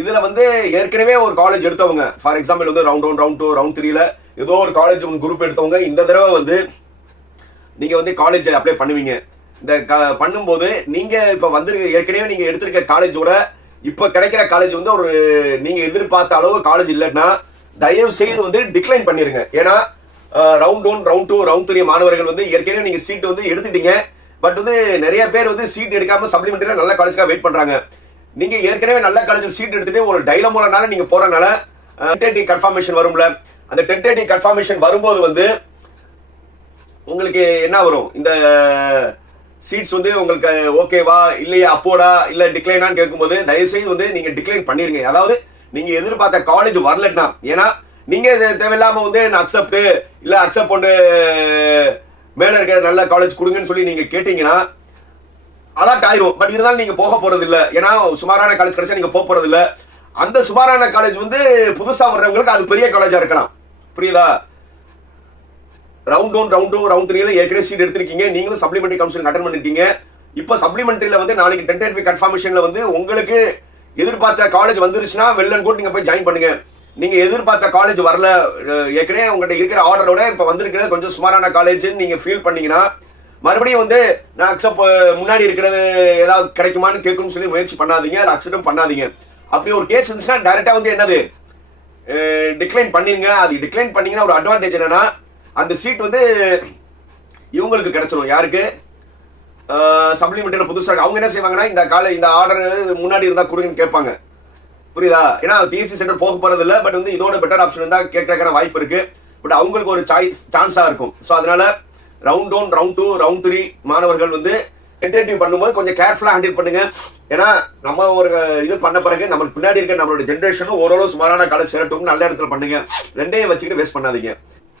இதுல வந்து ஏற்கனவே ஒரு காலேஜ் எடுத்தவங்க, ஃபார் எக்ஸாம்பிள் வந்து ரவுண்ட் 1 ரவுண்ட் 2 ரவுண்ட் 3ல ஏதோ ஒரு காலேஜ் குரூப் எடுத்தவங்க இந்த தடவை வந்து நீங்க வந்து காலேஜ் அப்ளை பண்ணுவீங்க. இந்த பண்ணும்போது நீங்க இப்ப வந்து ஏற்கனவே நீங்க எடுத்திருக்க காலேஜோட இப்ப கிடைக்கிற காலேஜ் வந்து ஒரு நீங்க எதிர்பார்த்த அளவு காலேஜ் இல்லைன்னா தயவு செய்து வந்து டிக்ளைன் பண்ணிருங்க. ஏன்னா ரவுண்ட் 1 ரவுண்ட் 2 ரவுண்ட் 3 மாணவர்கள் வந்து ஏற்கனவே நீங்க சீட் வந்து எடுத்துட்டீங்க. பட் வந்து நிறைய பேர் வந்து சீட் எடுக்காம சப்ளிமெண்டரியில நல்ல காலேஜ்க்காக வெயிட் பண்றாங்க. நீங்க ஏற்கனவே நல்ல காலேஜ் சீட் எடுத்துட்டு ஒரு டைலமோலனால நீங்க போறனால டென்டேட்டிவ் கன்ஃபர்மேஷன் வரும்ல. அந்த டென்டேட்டிவ் கன்ஃபர்மேஷன் வரும்போது வந்து உங்களுக்கு என்ன வரும், இந்த சீட்ஸ் வந்து உங்களுக்கு ஓகேவா இல்லையா அப்போடா இல்ல டிக்ளைனான்னு கேட்கும்போது தயவுசெய்து வந்து நீங்க டிக்ளைன் பண்ணிருங்க. அதாவது நீங்க எதிர்பார்த்த காலேஜ் வரலன்னா, ஏன்னா நீங்க தேவையில்லாம வந்து அக்செப்ட் இல்ல அக்செப்ட் பண்ணு மேல இருக்கிற நல்ல காலேஜ் கொடுங்கன்னு சொல்லி நீங்க கேட்டீங்கன்னா அலர்ட் ஆயிரும். பட் இருந்தாலும் நீங்க போக போறது இல்ல. ஏன்னா சுமாரான காலேஜ் கிடைச்சா நீங்க போக போறது இல்ல. அந்த சுமாரான காலேஜ் வந்து புதுசா வர்றவங்களுக்கு அது பெரிய காலேஜா இருக்கலாம். புரியுதா? ரவுண்ட் 1 ரவுண்ட் 2 ரவுண்ட் 3ல ஏற்கனவே சீட் எடுத்திருக்கீங்க. நீங்களும் சப்ளிமெண்டரி கவுன்சிலிங் அட்டெண்ட் பண்ணிருக்கீங்க. இப்போ சப்ளிமெண்டரியில வந்து நாளைக்கு டென்டேட்டிவ் கன்ஃபர்மேஷன்ல வந்து உங்களுக்கு எதிர்பார்த்த காலேஜ் வந்துருச்சுன்னா வெல் அண்ட் குட், நீங்க போய் ஜாயின் பண்ணுங்க. நீங்க எதிர்பார்த்த காலேஜ் வரல, ஏற்கனவே உங்ககிட்ட இருக்கிற ஆர்டரோட இப்ப வந்திருக்கிறது கொஞ்சம் சுமாரான காலேஜ் நீங்க ஃபீல் பண்ணீங்கன்னா மறுபடியும் வந்து நான் அக்செப்ட் முன்னாடி இருக்கிறது ஏதாவது கிடைக்குமான்னு கேட்கணும்னு சொல்லி முயற்சி பண்ணாதீங்க. அதை அக்செப்டும் பண்ணாதீங்க. அப்படி ஒரு கேஸ் இருந்துச்சுன்னா டைரக்டா வந்து என்னது டிக்ளைன் பண்ணிருங்க. அது டிக்ளைன் பண்ணீங்கன்னா ஒரு அட்வான்டேஜ் என்னன்னா அந்த சீட் வந்து இவங்களுக்கு கிடைச்சிடும். யாருக்கு? சப்ளிமெண்டரியில் புதுசாக அவங்க என்ன செய்வாங்கன்னா இந்த ஆர்டர் முன்னாடி இருந்தா கொடுங்கன்னு கேட்பாங்க. புரியுதா? ஏன்னா டிஎஃப்சி சென்டர் போக போறது இல்லை. பட் வந்து இதோட பெட்டர் ஆப்ஷன் இருந்தா கேட்கறதுக்கான வாய்ப்பு இருக்கு. பட் அவங்களுக்கு ஒரு சான்ஸா இருக்கும். ஸோ அதனால ரவுண்ட் 1 ரவுண்ட் 2 ரவுண்ட் 3 மாணவர்கள் வந்து டென்டேட்டிவ் பண்ணும்போது கொஞ்சம் கேர்ஃபுல்லா ஹேண்டில் பண்ணுங்க. ஏன்னா நம்ம ஒரு இது பண்ண பிறகு நம்மளுக்கு பின்னாடி இருக்க நம்மளோட ஜென்ரேஷனும் ஓரளவு சுமாரான காலேஜ் சேரட்டும் நல்ல இடத்துல பண்ணுங்க. ரெண்டையும் வச்சுக்கிட்டு வேஸ்ட் பண்ணாதீங்க.